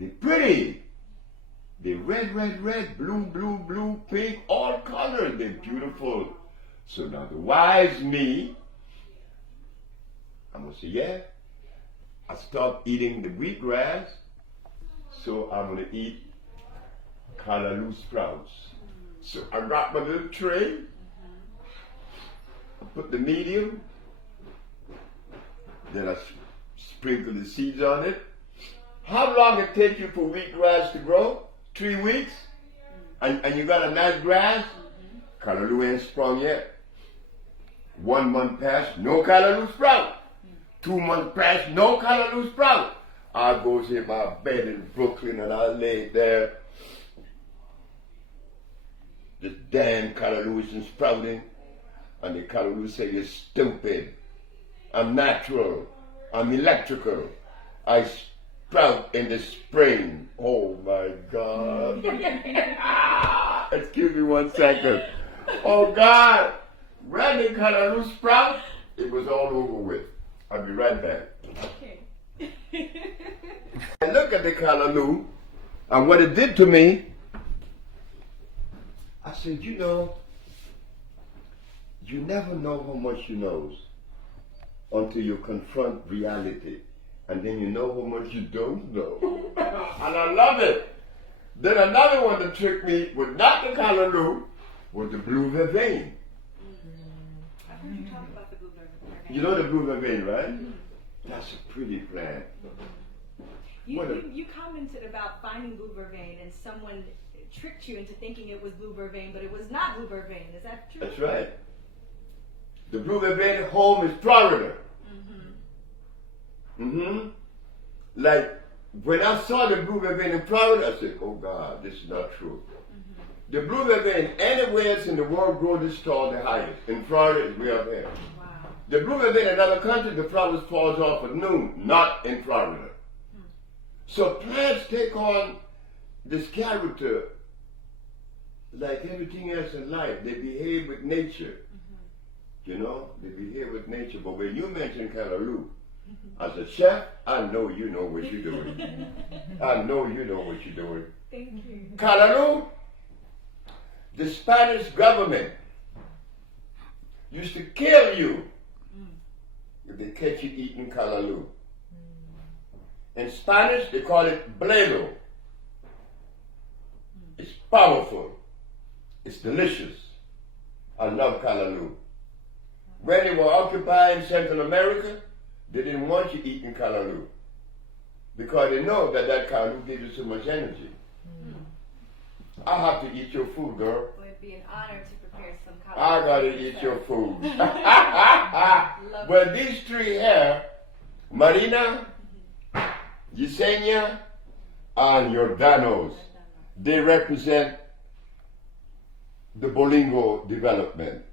They're pretty. They're red, red, red, blue, blue, blue, pink, all colors. They're beautiful. So now the wise me, I'm going to say, yeah, I stopped eating the wheatgrass, so I'm going to eat callaloo sprouts. So I got my little tray, I put the medium, then I sprinkle the seeds on it. How long it take you for wheatgrass to grow? 3 weeks? And you got a nice grass? Callaloo ain't sprung yet. 1 month passed, no callaloo sprout. 2 months passed, no callaloo sprout. I goes in my bed in Brooklyn and I lay there. This damn callaloo isn't sprouting. And the callaloo say, you're stupid. I'm natural. I'm electrical. I sprout in the spring. Oh my God. Excuse me 1 second. Oh God. When the callaloo sprout, it was all over with. I'll be right back. Okay. I look at the callaloo and what it did to me. I said, you know, you never know how much you know until you confront reality. And then you know how much you don't know. And I love it. Then another one that tricked me was not the callaloo, was the blue vervain. I've heard you talk about the blue vervain. You know the blue vervain, right? That's a pretty plant. You commented about finding blue vervain and someone tricked you into thinking it was blue vervain, but it was not blue vervain. Is that true? That's right. The blue vervain home is Florida. Like, when I saw the blue vervain in Florida, I said, oh God, this is not true. The blue vervain, anywhere else in the world grow this tall, the highest. In Florida, it's way up there. Wow. The blue vervain in other countries, the flowers falls off at noon, not in Florida. So plants take on this character like everything else in life. They behave with nature. You know, they behave with nature. But when you mention callaloo, as a chef, I know you know what you're doing. I know you know what you're doing. Thank you. Callaloo, the Spanish government used to kill you if they catch you eating callaloo. In Spanish, they call it bledo. It's powerful. It's delicious. I love callaloo. When they were occupying Central America, they didn't want you eating callaloo because they know that callaloo gives you so much energy. I have to eat your food, girl. Well, it'd be an honor to prepare some callaloo. I gotta eat your food. Well, these three here, Marina, Yesenia, and Jordanos, they represent the Bolingo development,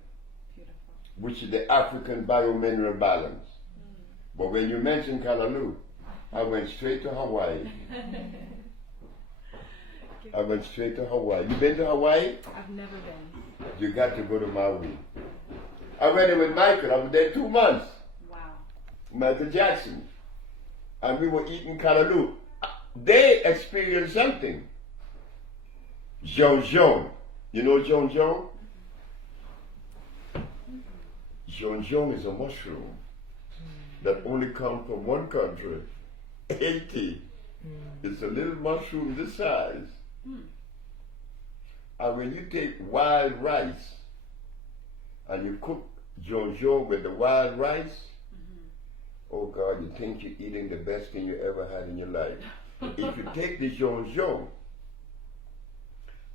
which is the African biomineral balance. But when you mentioned callaloo, I went straight to Hawaii. I went straight to Hawaii. You been to Hawaii? I've never been. You got to go to Maui. I went there with Michael. I was there 2 months. Wow. Michael Jackson. And we were eating callaloo. They experienced something. Jonjon. You know jonjon? Jonjon is a mushroom that only comes from one country, Haiti. It's a little mushroom this size. And when you take wild rice and you cook jonjon with the wild rice, oh God, you think you're eating the best thing you ever had in your life. If you take the jonjon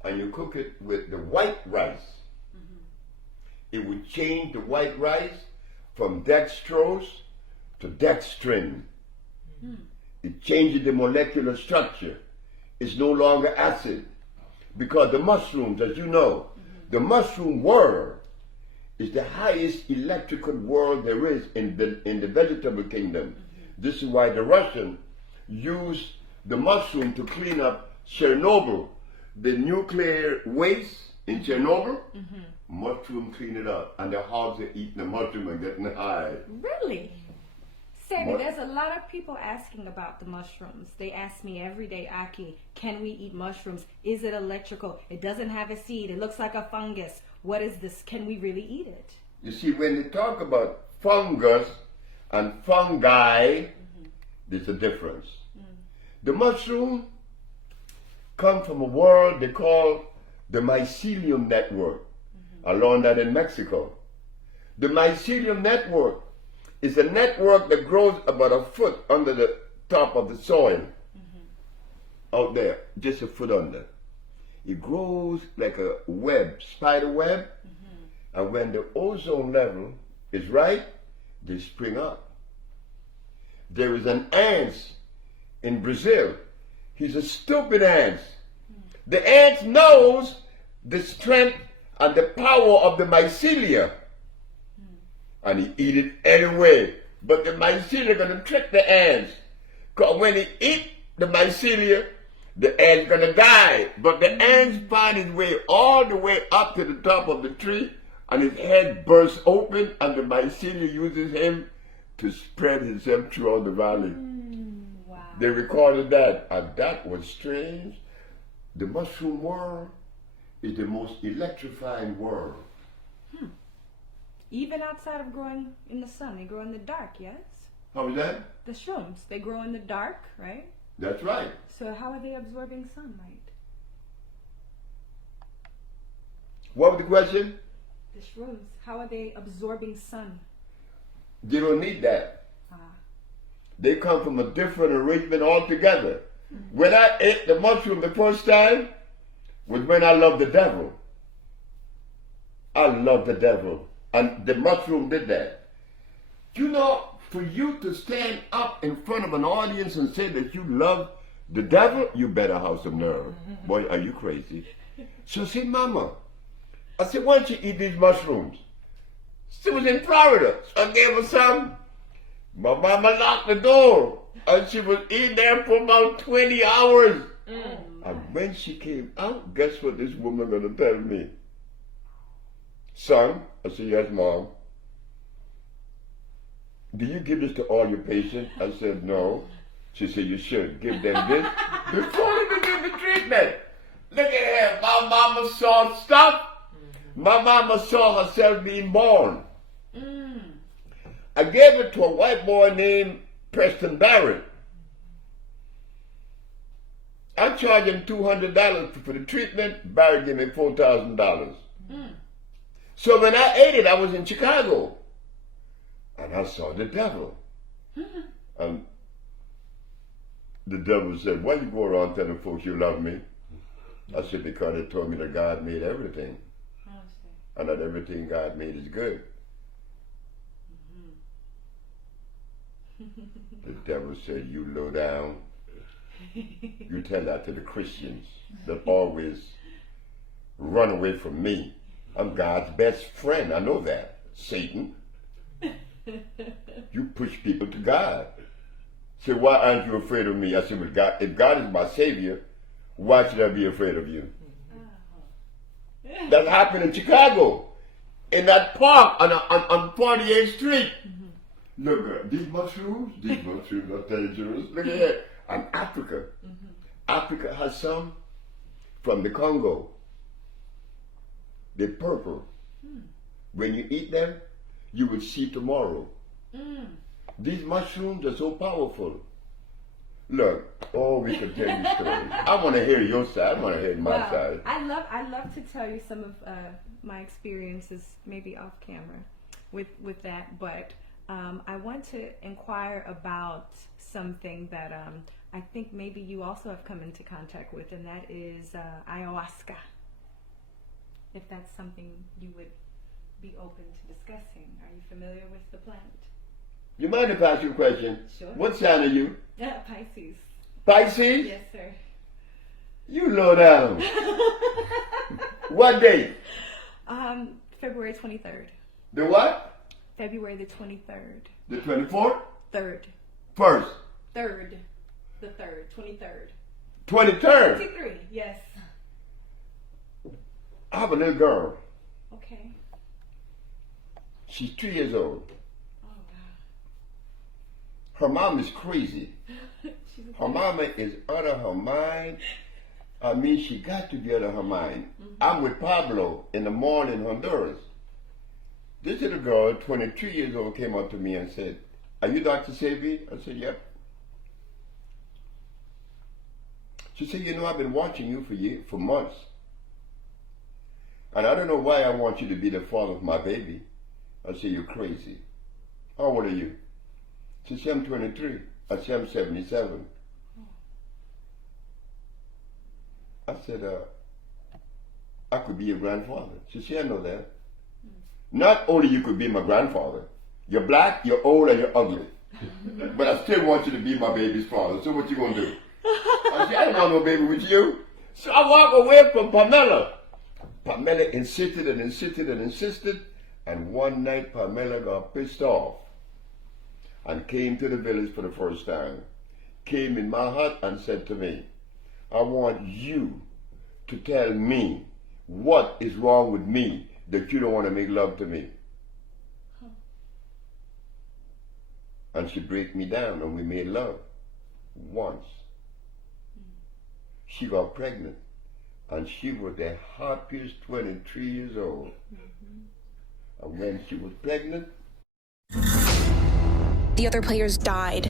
and you cook it with the white rice, it would change the white rice from dextrose to dextrin. It changes the molecular structure. It's no longer acid. Because the mushrooms, as you know, the mushroom world is the highest electrical world there is in the vegetable kingdom. This is why the Russians used the mushroom to clean up Chernobyl. The nuclear waste in Chernobyl, mushroom clean it up. And the hogs are eating the mushroom and getting high. Really? Sebi, there's a lot of people asking about the mushrooms. They ask me every day, Aki, can we eat mushrooms? Is it electrical? It doesn't have a seed. It looks like a fungus. What is this? Can we really eat it? You see, when they talk about fungus and fungi, there's a difference. The mushroom come from a world they call the mycelium network. I learned that in Mexico. The mycelium network is a network that grows about a foot under the top of the soil. Out there, just a foot under. It grows like a web, spider web, and when the ozone level is right, they spring up. There is an ant in Brazil. He's a stupid ant. The ant knows the strength and the power of the mycelia. And he eat it anyway. But the mycelia are going to trick the ants. Because when he eat the mycelia, the ant's going to die. But the ants find his way all the way up to the top of the tree, and his head bursts open, and the mycelia uses him to spread himself throughout the valley. Wow. They recorded that, and that was strange. The mushroom world is the most electrifying world. Even outside of growing in the sun, they grow in the dark, yes? How is that? The shrooms, they grow in the dark, right? That's right. So how are they absorbing sunlight? What was the question? The shrooms, how are they absorbing sun? They don't need that. They come from a different arrangement altogether. When I ate the mushroom the first time was when I loved the devil. I love the devil. And the mushroom did that. You know, for you to stand up in front of an audience and say that you love the devil, you better have some nerve. Boy, are you crazy? So I said, Mama, I said, why don't you eat these mushrooms? She was in Florida. So I gave her some. My mama locked the door. And she was in there for about 20 hours. And when she came out, guess what this woman gonna tell me? Son, I said, yes, Mom. Do you give this to all your patients? I said, no. She said, you should give them this before they begin the treatment. Look at her. My mama saw stuff. My mama saw herself being born. I gave it to a white boy named Preston Barrett. I charged him $200 for the treatment. Barrett gave me $4,000. So when I ate it, I was in Chicago. And I saw the devil. And the devil said, why you go around telling folks you love me? I said, because they told me that God made everything. And that everything God made is good. The devil said, you low down. You tell that to the Christians that always run away from me. I'm God's best friend. I know that. Satan. You push people to God. Say, why aren't you afraid of me? I said, well, God, if God is my Savior, why should I be afraid of you? That happened in Chicago. In that park on 48th Street. Look, these mushrooms are dangerous. Look at that. And Africa. Africa has some from the Congo. They're purple. When you eat them, you will see tomorrow. These mushrooms are so powerful. Look, oh, we could tell you stories. I want to hear your side. I want to hear my side. I love to tell you some of my experiences, maybe off camera, with that. But I want to inquire about something that I think maybe you also have come into contact with, and that is ayahuasca. If that's something you would be open to discussing. Are you familiar with the plant? You mind if I ask you a question? Sure. What sign are you? Pisces. Pisces? Yes, sir. You low down. What date? February 23rd. The what? February the 23rd. The 24th? Third. First. Third. The third. 23rd. 23rd? 23, yes. I have a little girl. Okay. She's 3 years old. Oh, wow. Her mom is crazy. She's a Her mama is out of her mind. I mean, she got to be out of her mind. I'm with Pablo in the mall in Honduras. This little girl, 22 years old, came up to me and said, "Are you Dr. Sebi?" I said, "Yep." She said, "You know, I've been watching you for months. And I don't know why I want you to be the father of my baby." I said, "You're crazy. How old are you?" She said, "I'm 23. I said, "I'm 77. I said, "I could be your grandfather." She said, "I know that. Not only you could be my grandfather, you're black, you're old, and you're ugly. But I still want you to be my baby's father. So what you gonna do?" I said, "I don't want no baby with you." So I walk away from Pamela. Pamela insisted and insisted and insisted. And one night Pamela got pissed off and came to the village for the first time. Came in my hut and said to me, "I want you to tell me what is wrong with me that you don't want to make love to me." And she broke me down and we made love once. She got pregnant and she was the happiest 23 years old. And when she was pregnant, the other players died.